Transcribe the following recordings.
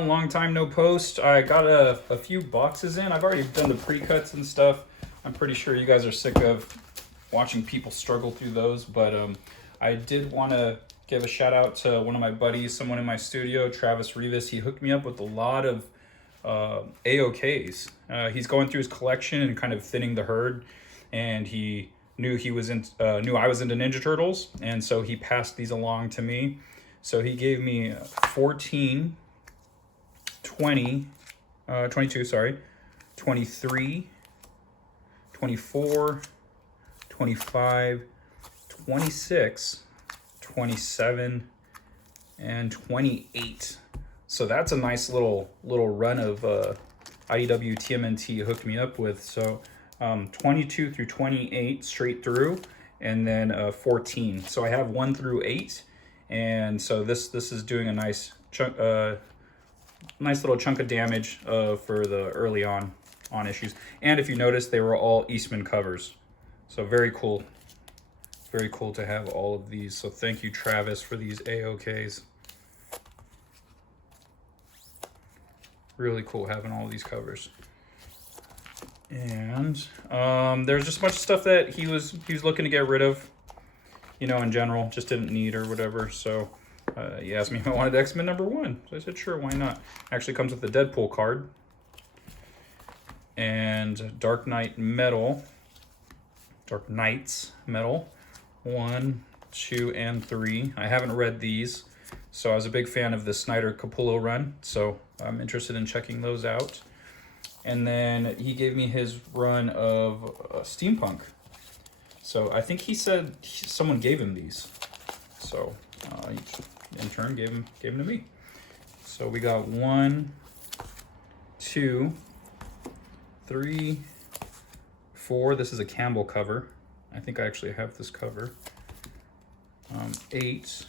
everyone? Long time no post. I got a few boxes in. I've already done the pre-cuts and stuff. I'm pretty sure you guys are sick of watching people struggle through those, but I did want to give a shout out to one of my buddies, someone in my studio, Travis Rivas. He hooked me up with a lot of AOKs. He's going through his collection and kind of thinning the herd, and he knew I was into Ninja Turtles, and so he passed these along to me. So he gave me 14, 20, 22, sorry, 23, 24, 25, 26, 27, and 28. So that's a nice little run of IDW TMNT hooked me up with. So 22 through 28 straight through, and then 14. So I have 1 through 8. And so this is doing a nice chunk, nice little chunk of damage for the early on issues. And if you notice, they were all Eastman covers. So very cool to have all of these. So thank you, Travis, for these AOKs. Really cool having all of these covers. And there's just a bunch of stuff that he was looking to get rid of. You know, in general, just didn't need or whatever. So he asked me if I wanted X-Men #1. So I said, sure, why not? Actually comes with the Deadpool card. And Dark Knights Metal. 1, 2, and 3. I haven't read these. So I was a big fan of the Snyder Capullo run. So I'm interested in checking those out. And then he gave me his run of Steampunk. So I think he said someone gave him these. So in turn gave them to me. So we got 1, 2, 3, 4. This is a Campbell cover. I think I actually have this cover. 8,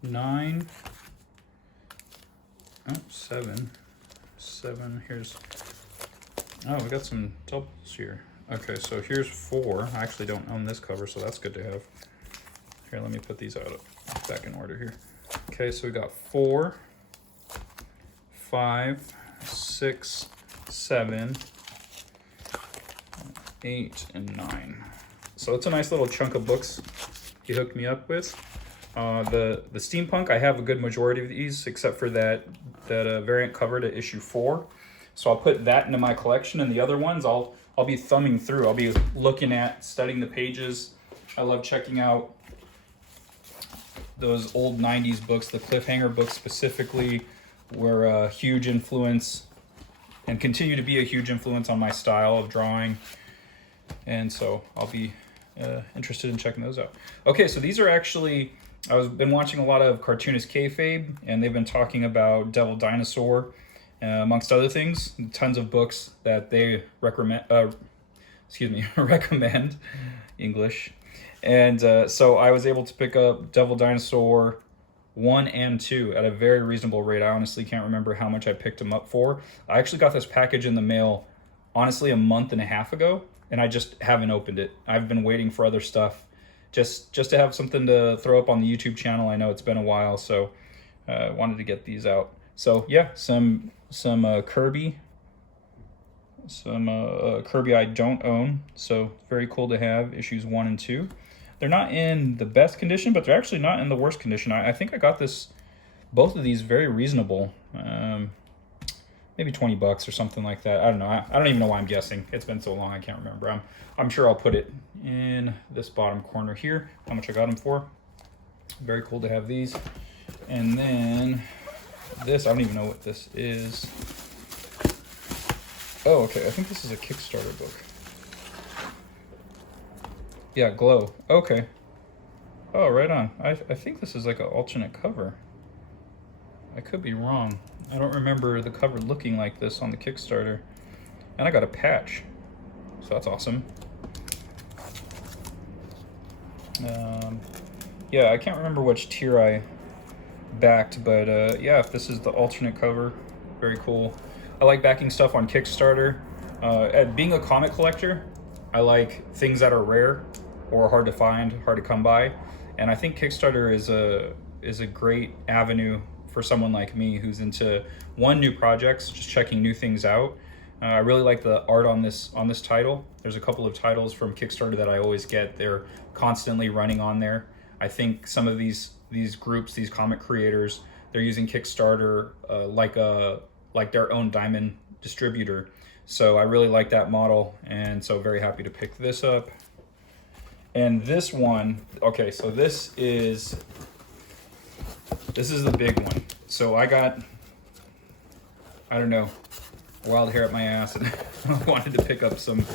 9, 7. Here's, we got some doubles here. Okay, so here's 4. I actually don't own this cover, so that's good to have. Here, let me put these back in order here. Okay, so we got 4, 5, 6, 7, 8, and 9. So it's a nice little chunk of books he hooked me up with. The Steampunk, I have a good majority of these, except for that variant cover to issue 4. So I'll put that into my collection, and the other ones I'll be thumbing through. I'll be looking at, studying the pages. I love checking out those old 90s books. The Cliffhanger books specifically were a huge influence and continue to be a huge influence on my style of drawing. And so I'll be interested in checking those out. Okay, so these are actually, I've been watching a lot of Cartoonist Kayfabe, and they've been talking about Devil Dinosaur, amongst other things. Tons of books that they recommend, recommend, English. And so I was able to pick up Devil Dinosaur 1 and 2 at a very reasonable rate. I honestly can't remember how much I picked them up for. I actually got this package in the mail, honestly, a month and a half ago, and I just haven't opened it. I've been waiting for other stuff, just to have something to throw up on the YouTube channel. I know it's been a while, so wanted to get these out. So yeah, some Kirby, Kirby I don't own, so very cool to have, issues 1 and 2. They're not in the best condition, but they're actually not in the worst condition. I think I got both of these very reasonable, maybe $20 or something like that. I don't know. I don't even know why I'm guessing. It's been so long, I can't remember. I'm sure I'll put it in this bottom corner here, how much I got them for. Very cool to have these. And then this, I don't even know what this is. Oh, okay, I think this is a Kickstarter book. Yeah, Glow. Okay. Oh, right on. I think this is like an alternate cover. I could be wrong. I don't remember the cover looking like this on the Kickstarter. And I got a patch, so that's awesome. Yeah, I can't remember which tier I backed, but yeah, if this is the alternate cover, very cool. I like backing stuff on Kickstarter. Being a comic collector, I like things that are rare or hard to find, hard to come by, and I think Kickstarter is a great avenue for someone like me who's into new projects, just checking new things out. I really like the art on this title. There's a couple of titles from Kickstarter that I always get. They're constantly running on there. I think some of these groups, these comic creators, they're using Kickstarter like their own diamond distributor. So I really like that model, and so very happy to pick this up. And this one, okay, so this is the big one. So I got, I don't know, wild hair at my ass, and I wanted to pick up some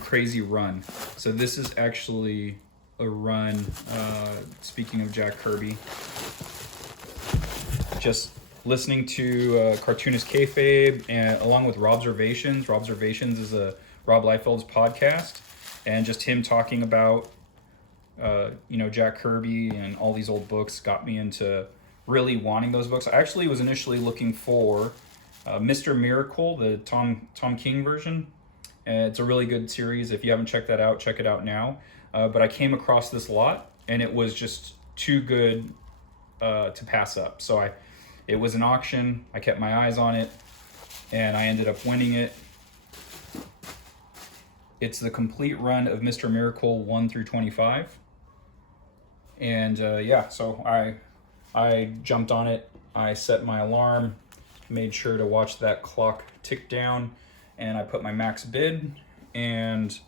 crazy run. So this is actually a run, speaking of Jack Kirby, just listening to Cartoonist Kayfabe, and along with Robservations. Robservations is a Rob Liefeld's podcast, and just him talking about Jack Kirby and all these old books got me into really wanting those books. I actually was initially looking for Mr. Miracle, the Tom King version. And it's a really good series. If you haven't checked that out, check it out now. But I came across this lot, and it was just too good to pass up. So it was an auction. I kept my eyes on it, and I ended up winning it. It's the complete run of Mr. Miracle 1 through 25. And so I jumped on it. I set my alarm, made sure to watch that clock tick down, and I put my max bid, and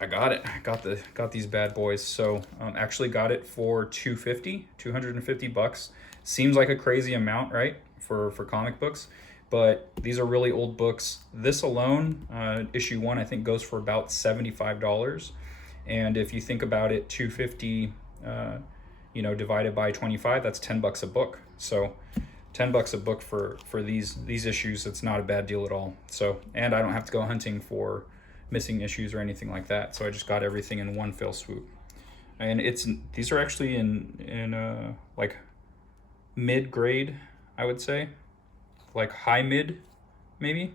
I got it. Got these bad boys. So actually got it for $250 Seems like a crazy amount, right, for comic books, but these are really old books. This alone, issue 1, I think goes for about $75. And if you think about it, $250 divided by 25, that's $10 a book. So $10 a book for these issues, it's not a bad deal at all. So, and I don't have to go hunting for missing issues or anything like that. So I just got everything in one fell swoop. And these are actually in like mid grade, I would say, like high mid, maybe.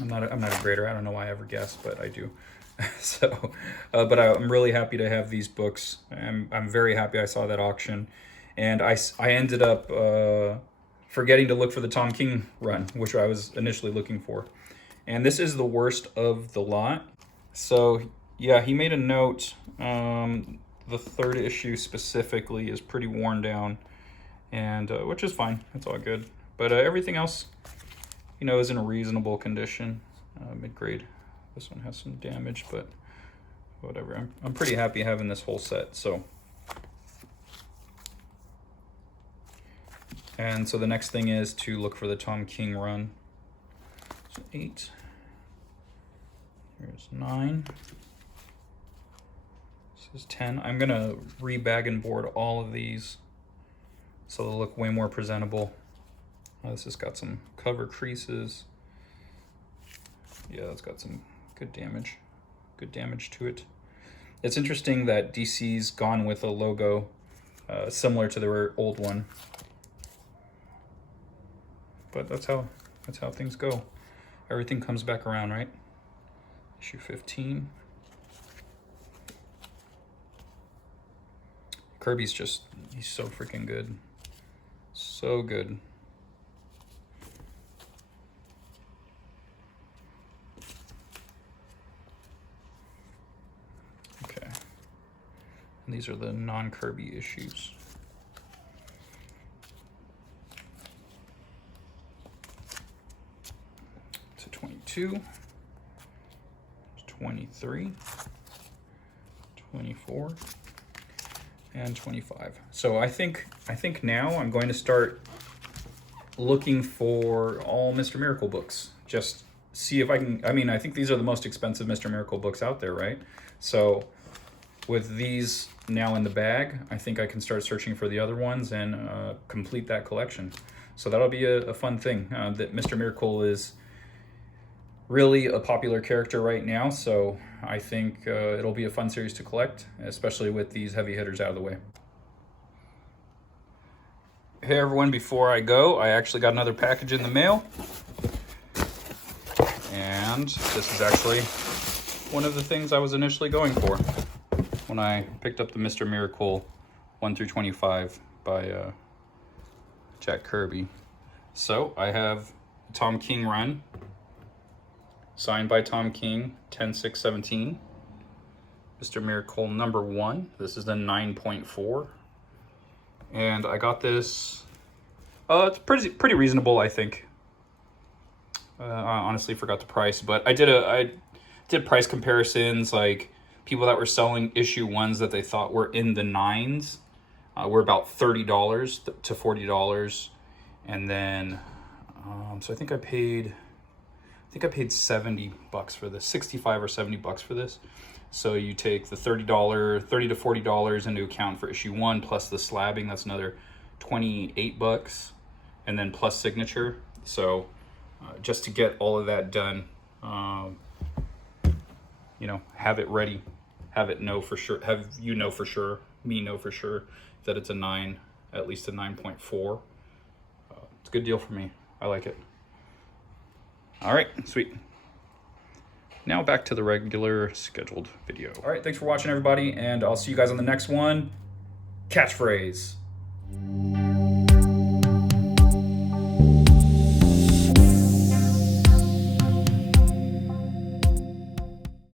I'm not a grader. I don't know why I ever guessed, but I do. So, but I'm really happy to have these books. I'm very happy I saw that auction, and I ended up forgetting to look for the Tom King run, which I was initially looking for. And this is the worst of the lot. So yeah, he made a note. The third issue specifically is pretty worn down, and which is fine. It's all good. But everything else, is in a reasonable condition, mid-grade. This one has some damage, but whatever. I'm pretty happy having this whole set. So, and so the next thing is to look for the Tom King run. So 8. Here's 9. This is 10. I'm gonna re-bag and board all of these so they'll look way more presentable. This has got some cover creases. Yeah, it's got some good damage to it. It's interesting that DC's gone with a logo similar to their old one, but that's how things go. Everything comes back around, right? Issue 15. Kirby's he's so freaking good. So good. Okay. And these are the non-Kirby issues. So 22, 23, 24, and 25. So I think now I'm going to start looking for all Mr. Miracle books. Just see if I can, I think these are the most expensive Mr. Miracle books out there, right? So with these now in the bag, I think I can start searching for the other ones and complete that collection. So that'll be a fun thing. That Mr. Miracle is really a popular character right now, so I think it'll be a fun series to collect, especially with these heavy hitters out of the way. Hey everyone, before I go, I actually got another package in the mail, and this is actually one of the things I was initially going for when I picked up the Mr. Miracle 1 through 25 by Jack Kirby. So I have Tom King run, signed by Tom King, 10/6/17. Mr. Miracle number 1. This is the 9.4. And I got this, it's pretty reasonable, I think. I honestly forgot the price, but I did price comparisons, like people that were selling issue 1s that they thought were in the 9s were about $30 to $40. And then, so I think I paid $70 for this, 65 or $70 for this. So you take the $30 to $40 into account for issue 1 plus the slabbing, that's another $28, and then plus signature. So just to get all of that done, you know, have it ready, have it know for sure, have you know for sure, me know for sure that it's a 9, at least a 9.4. It's a good deal for me. I like it. All right, sweet. Now back to the regular scheduled video. All right, thanks for watching, everybody, and I'll see you guys on the next one. Catchphrase.